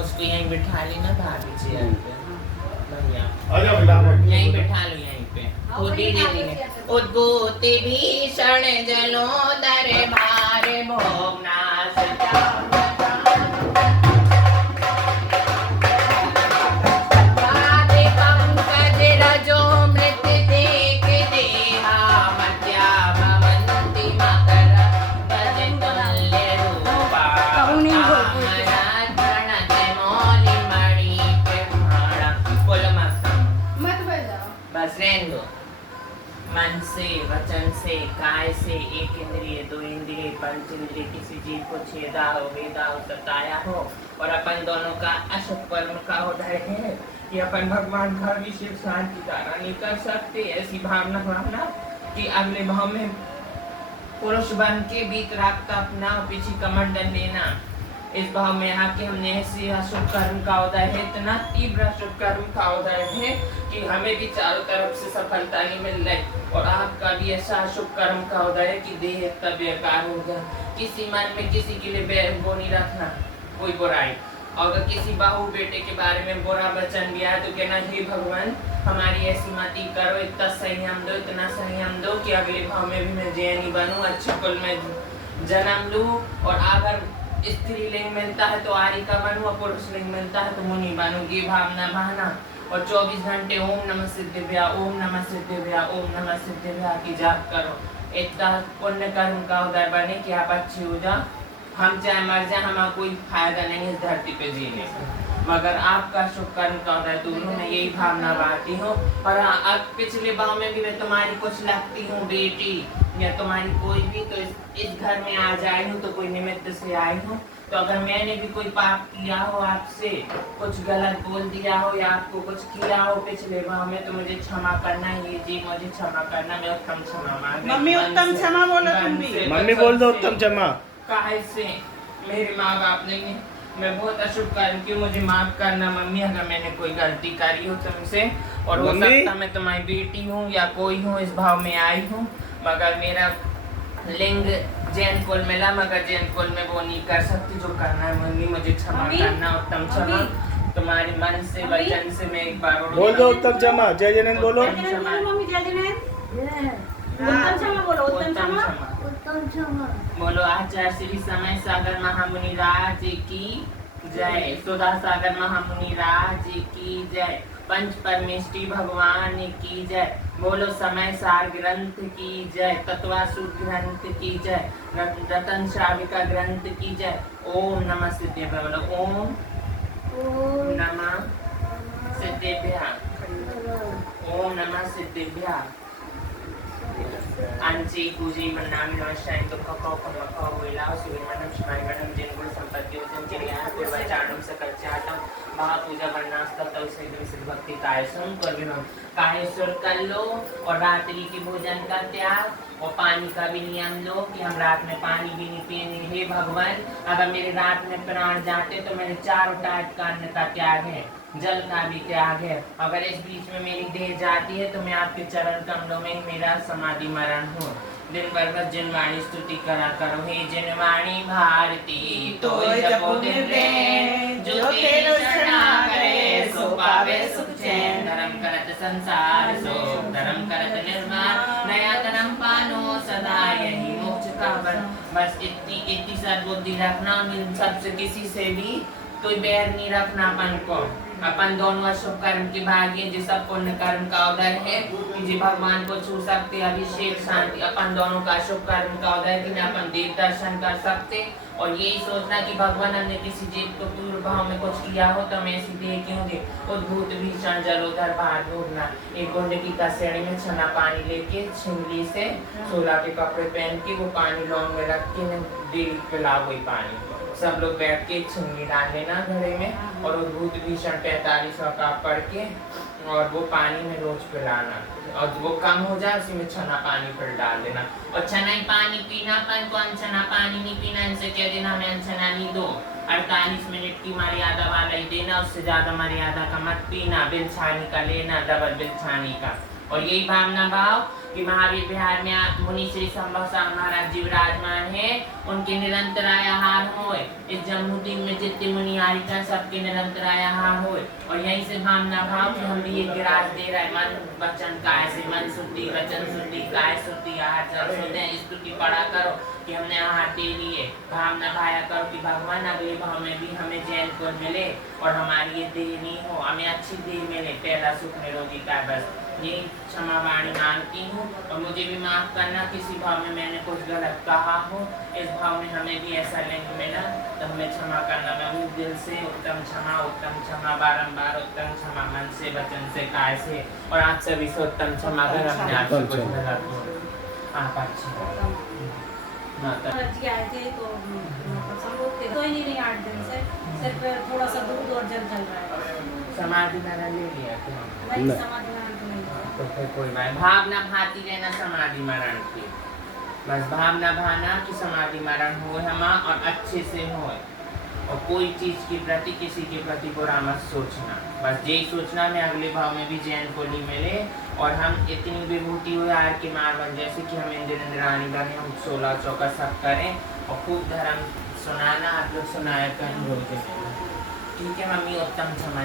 उसको यहीं बिठा ली ना भाभी चेयर पे भैया आजा बेटा यहीं बिठा लो यहीं पे होती दीदी उद्भूति भीषण जलोदर भार भोगनाश पादे पंकज रजो मृत देख देहा मध्या भवन्ति मकर भजतुल्य रूपा प्रणत मौलि मणि प्रमाण बोलो माता बस रहने दो मन से वचन से काय से एक इंद्रिय दो इंद्रिय पंच इंद्रिय किसी जीव को छेदा हो वेदा हो सताया हो और अपन दोनों का अशुभ कर्म का उदय है कि अपन भगवान का अभिषेक शांति धारा नहीं कर सकते ऐसी भावना भावना कि अगले भाव में पुरुष बन के बीत रात अपना पीछे कमंडल लेना इस भाव में आके हमने ऐसी अशुभ कर्म का उदय है इतना तीव्र अशुभ कर्म का उदय है कि हमें भी चारों तरफ से सफलता नहीं मिल रही और आपका भी ऐसा अशुभ कर्म का उदय है कि देह तब बेकार हो गया किसी मन में किसी के लिए वो नहीं रखना कोई बुराई और अगर किसी बाहू बेटे के बारे में बुरा वचन भी आए तो कहना हे भगवान हमारी ऐसी मति करो इतना संयम दो इतना संयम दो कि अगले भाव में भी मैं जैनी बनूं अच्छे कुल में जन्म लूं और अगर स्त्री लिंग मिलता है तो आर्य का बनूं और पुरुष लिंग मिलता है तो मुनि बनूं ये भावना भाना और 24 घंटे ओम नमः सिद्धिव्या ओम नमः सिद्धिव्या ओम नमः सिद्धिव्या की जाप करो इतना पुण्य कर्म का उदय बने कि आप अच्छे हो जाओ हम चाहे मर जाए हमारा कोई फायदा नहीं इस धरती पे जीने मगर आपका शुभ कर्म का उदय दोनों में यही भावना बांटती हूँ और अब पिछले भाव में भी मैं तुम्हारी कुछ लगती हूँ बेटी या तुम्हारी कोई भी तो इस घर में आ जाई हूँ तो कोई निमित्त से आई हूँ तो अगर मैंने भी कोई पाप किया हो आपसे कुछ गलत बोल दिया हो या आपको कुछ किया हो पिछले भाव में तो मुझे क्षमा करना ये जी मुझे क्षमा करना मैं उत्तम क्षमा मांग मम्मी उत्तम क्षमा बोलो तुम भी मम्मी बोल दो उत्तम क्षमा काहे से मेरे माँ बाप नहीं मैं बहुत अशुभ कर्म की मुझे माफ करना मम्मी अगर मैंने कोई गलती करी हो तुमसे और हो सकता मैं तुम्हारी बेटी हूँ या कोई हूँ इस भाव में आई हूँ मगर मेरा लिंग जैन कुल मिला मगर जैन कुल में वो नहीं कर सकती जो करना है मम्मी मुझे क्षमा करना उत्तम क्षमा तुम्हारे मन से वचन से मैं एक बार बोल दो उत्तम क्षमा जय जैन बोलो मम्मी जय जैन उत्तम क्षमा बोलो उत्तम क्षमा बोलो आचार्य श्री समय सागर महामुनि राज की जय सुधा सागर महामुनि राज की जय पंच परमेष्टि भगवान की जय बोलो समय सार ग्रंथ की जय तत्वासु ग्रंथ की जय रतन श्राविका ग्रंथ की जय ओम नमः सिद्धेभ्य बोलो ओम नमः सिद्धेभ्य ओम नमः सिद्धेभ्य अंची पूजी मन्नामी नमस्कार तो कको कमको वेला सुविमनम शिवाय मनम जिनगुण संपत्ति उतम चिरिया पूर्वाचारणम सकल चाटम महा पूजा वर्णास्ता तव से सिद्ध भक्ति कायसम करविनम कायेश्वर कर लो और रात्रि के भोजन का त्याग और पानी का भी नियम लो कि हम रात में पानी भी नहीं पिएंगे हे भगवान अगर मेरे रात में प्राण जाते तो मेरे चारों टाइप का अन्न का त्याग है जल का भी त्याग है अगर इस बीच में मेरी देह जाती है तो मैं आपके चरण कमलों में मेरा समाधि मरण हूँ दिन भर बस जिनवाणी स्तुति करा करो हे जिनवाणी भारती तो जपो दिन रैन जो तेरो शरणा करे सो पावे सुख चैन धर्म करत संसार सो धर्म करत निर्वाण नया धर्म पानो सदा यही मोक्ष का वन बस इतनी सद्बुद्धि रखना सबसे किसी से भी कोई बैर नहीं रखना अपन को अपन दोनों अशुभ कर्म के भाग्य जिस पुण्य कर्म का उदय है कि भगवान को छू सकते अभिषेक शांति अपन दोनों का शुभ कर्म का उदय कि अपन देव दर्शन कर सकते और यही सोचना कि भगवान हमने किसी जीव को पूर्व भाव में कुछ किया हो तो हम ऐसी देह क्यों दे उद्भूत भीषण जलोधर बाहर ढूंढना एक गुंडकी का श्रेणी में छना पानी लेके छिंगली से 16 के कपड़े पहन के वो पानी लौंग में रख के डेली पिलाओ वही पानी सब लोग बैठ के छिंगली डाल लेना घड़े में और उद्भूत भीषण 45 का पढ़ के और वो पानी में रोज पिलाना और वो कम हो जाए उसी में छना पानी फिर डाल देना और छना ही पानी पीना अपन को अनछना पानी नहीं पीना इनसे कह देना हमें अनछना नहीं दो 48 मिनट की मर्यादा वाला ही देना उससे ज्यादा मर्यादा का मत पीना बिल छानी का लेना डबल बिल छानी का और यही भावना भाव कि महावीर विहार में मुनि श्री संभव साहब महाराज जी विराजमान है, उनके निरंतर आहार होए। इस जम्मूदीन में जितने मुनि आए सबके निरंतर आहार होए। और यहीं से भावना भाव कि हम भी एक गिराज दे रहे हैं, मन वचन काय से, मन शुद्धि वचन शुद्धि काय शुद्धि आहार जब शुद्ध है। स्तुति पढ़ा करो कि हमने आहार दे लिए। भावना भाया करो कि भगवान अगले भाव में भी हमें जैन को मिले और हमारी ये देह नहीं हो, हमें अच्छी देह मिले, पहला सुख निरोगी का। बस ये क्षमा वाणी मांगती हूँ और मुझे भी माफ करना किसी भाव में मैंने कुछ गलत कहा हो। इस भाव में हमें भी ऐसा लिंग मिला तो हमें क्षमा करना। मैं उस दिल से उत्तम क्षमा बारंबार उत्तम क्षमा, मन से वचन से काय से, और आप सभी से उत्तम क्षमा कर अपने आप से कुछ गलत हो। आप अच्छे जी आए थे तो संभोग थे, तो ही नहीं 8 दिन से सिर्फ थोड़ा सा दूध और जल चल रहा है। समाधि नारा ले लिया वही समाधि नारा तो नहीं हुआ। तो फिर कोई बात, भावना भाती रहना समाधि मरण की। बस भावना भाना कि समाधि मरण हो हम और अच्छे से हो, और कोई चीज के प्रति किसी के प्रति बुरा मत सोचना। बस यही सोचना मैं अगले भाव में भी जैन को ली मिले और हम इतनी विभूति हुए आर के मारवन जैसे कि हम इंद्राणी बने, हम 16 चौका सब करें और खूब धर्म सुनाना। आप लोग सुनाया कहीं बोल के। ठीक है मम्मी, उत्तम क्षमा।